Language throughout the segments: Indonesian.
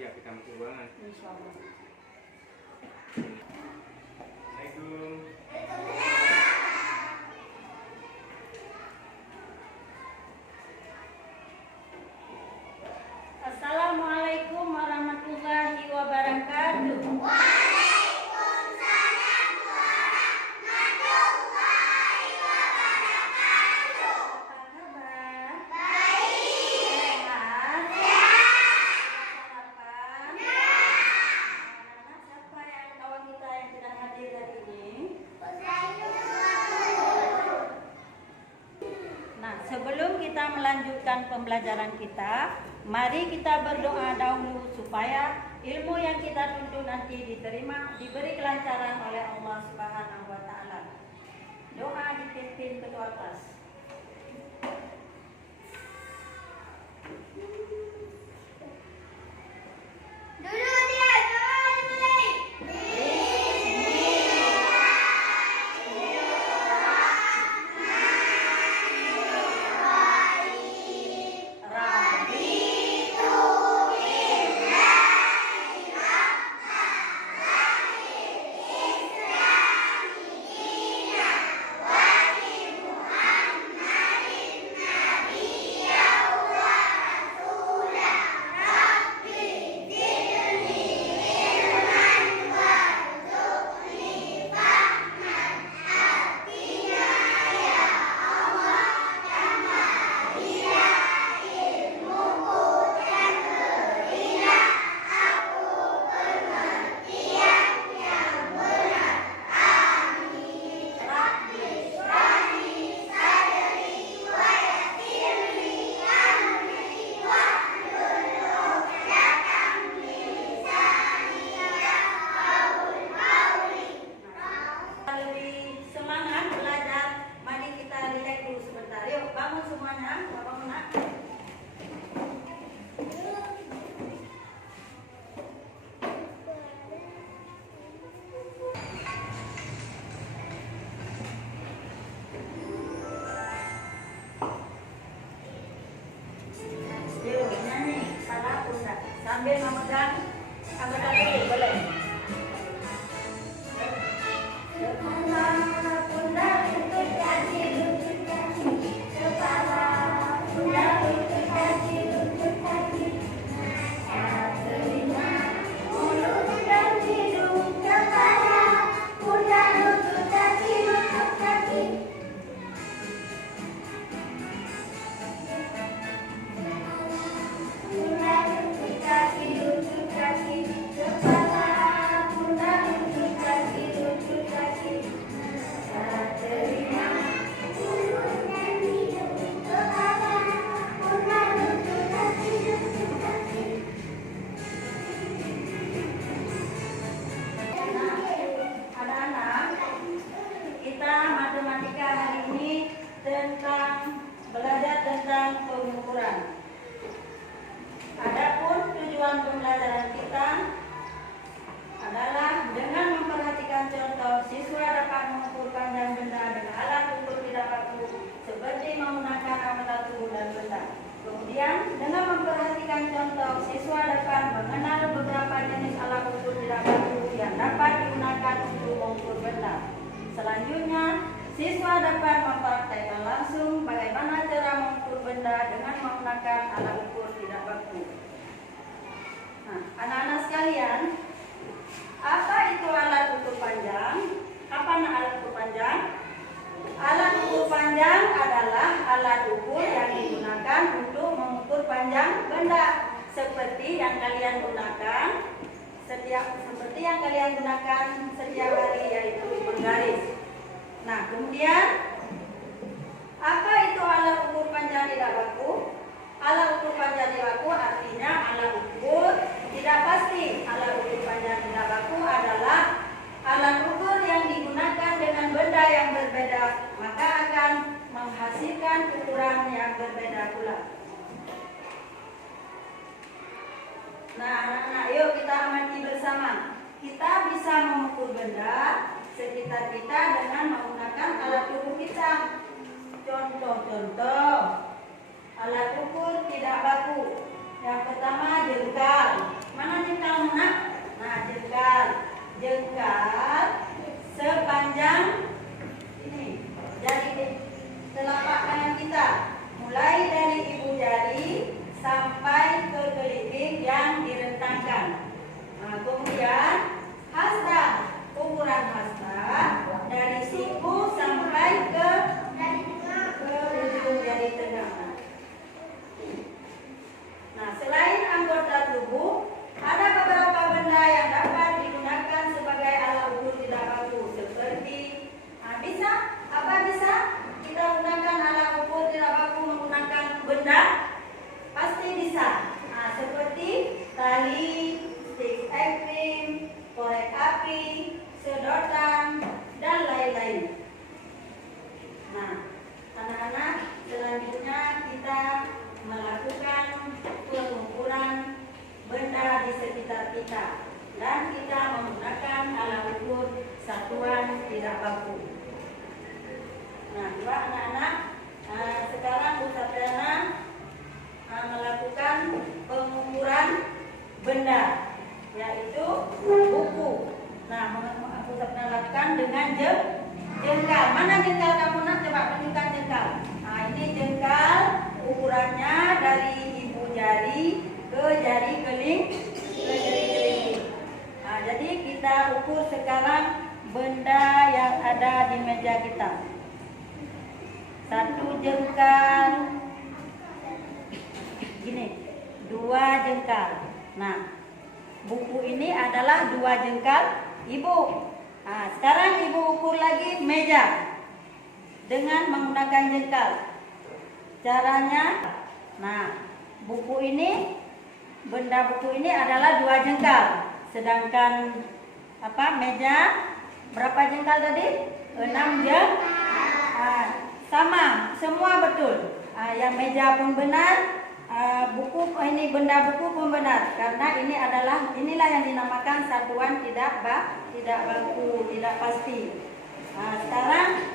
Ya, kita masuk ruangan. Insyaallah. Assalamualaikum. Assalamualaikum warahmatullahi wabarakatuh. Waalaikumsalam warahmatullahi wabarakatuh. Apa kabar? Baik. Sehat? Sehat. Sarapan? Sehat. Anak-anak, siapa yang kawan kita yang tidak hadir hari ini? Nah, sebelum kita melanjutkan pembelajaran kita, mari kita berdoa dahulu supaya ilmu yang kita tuntut nanti diberi kelancaran oleh Allah Subhanahu wa taala. Doa dipimpin ketua kelas. Dulu dia doa dimulai. Lebih semangat belajar, mari kita relax dulu sebentar. Yuk, bangun semuanya, bangun nak. Yuk, nyanyi, salah pundak sambil memegang anggota tubuh, boleh? Kepala pundak lutut kaki lutut kaki, kepala pundak lutut kaki lutut kaki, mata telinga mulut dan hidung, kepala pundak lutut kaki lutut kaki. Pundak lutut kaki lutut kaki, kepala pundak lutut kaki lutut kaki, mata telinga mulut dan hidung, kepala pundak lutut kaki lutut kaki. Anak-anak, kita matematika hari ini belajar tentang pengukuran. Adapun tujuan pembelajaran kita adalah dengan memperhatikan contoh, siswa dapat mengukur panjang benda dengan alat ukur tidak baku seperti menggunakan alat tubuh dan benda. Kemudian dengan memperhatikan contoh, siswa dapat mengenal beberapa jenis alat ukur tidak baku yang dapat digunakan untuk mengukur benda. Selanjutnya, siswa dapat mempraktekkan langsung bagaimana cara mengukur benda dengan menggunakan alat ukur tidak baku. Nah, anak-anak sekalian, apa itu alat ukur panjang? Apa alat ukur panjang? Alat ukur panjang adalah alat ukur yang digunakan untuk mengukur panjang benda seperti yang kalian gunakan setiap hari, yaitu penggaris. Nah, kemudian apa itu alat ukur panjang tidak baku? Alat ukur panjang tidak baku artinya alat ukur tidak pasti. Alat ukur panjang tidak baku adalah alat ukur yang digunakan dengan benda yang berbeda, maka akan menghasilkan ukuran yang berbeda pula. Nah, anak-anak, yuk kita amati bersama. Kita bisa mengukur benda sekitar kita dengan menggunakan alat ukur kita. Contoh-contoh alat ukur tidak baku. Yang pertama jengkal. Mana tali, stik es krim, korek api, sedotan, dan lain-lain. Nah, anak-anak, selanjutnya kita melakukan pengukuran benda di sekitar kita dan kita menggunakan alat ukur satuan tidak baku. Nah, coba anak-anak, sekarang Bu Satriana melakukan pengukuran benda, yaitu buku. Nah, Bu Satriana lakukan dengan jengkal. Mana jengkal kamu nak? Coba tunjukkan jengkal. Nah, ini jengkal ukurannya dari ibu jari ke jari kelingking. Nah, jadi kita ukur sekarang benda yang ada di meja kita. 1 jengkal, gini, 2 jengkal. Nah, buku ini adalah 2 jengkal ibu. Nah, sekarang ibu ukur lagi meja dengan menggunakan jengkal. Caranya, nah, buku ini, benda buku ini adalah 2 jengkal. Sedangkan meja berapa jengkal tadi? 6 jengkal. Sama, semua betul. Yang meja pun benar, benda buku pun benar. Karena inilah yang dinamakan satuan tidak baku, tidak pasti. Sekarang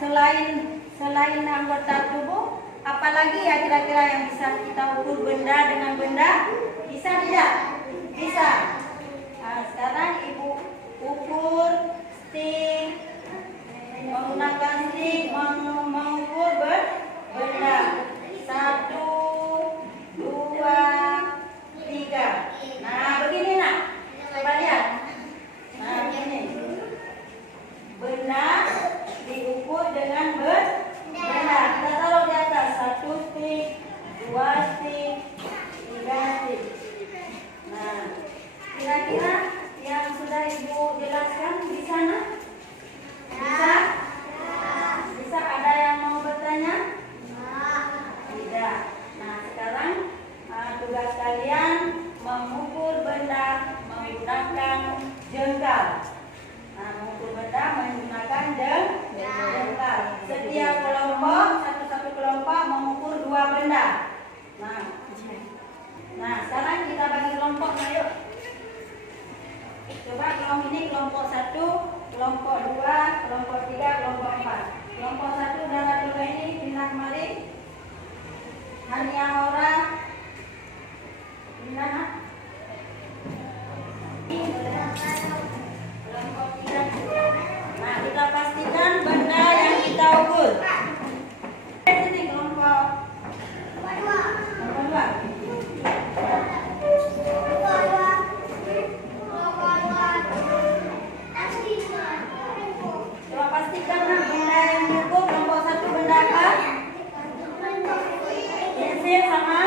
selain anggota tubuh, apalagi ya kira-kira yang bisa kita ukur benda dengan benda? Bisa tidak? Bisa. Sekarang ibu ukur stik, menggunakan stik mengukur benda. 1, 2, 3. Nah, begini nak. Coba lihat. Nah, begini. Benda diukur dengan benda. Kita taruh di atas 1 stik, 2 stik, 3 stik. Nah, kira-kira yang sudah ibu jelaskan di sana? Bisa? Bisa, ada yang mau bertanya? Tidak. Nah, sekarang tugas kalian mengukur benda menggunakan jengkal. Nah, mengukur benda menggunakan jengkal. Setiap kelompok, satu kelompok mengukur 2 benda. Nah, sekarang kita bagi kelompok, ayo. Coba kelompok 1, kelompok 2, kelompok 3, kelompok 4. Kelompok 1 darah 2 ini pindah kemari. Hania Hora pindah nak. Kelompok 3. Nah, kita pastikan benda yang kita ukur. Ini kelompok 2. Coba pastikan benda yang diukur kelompok 1 benda apa? Pensil sama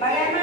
Bagaimana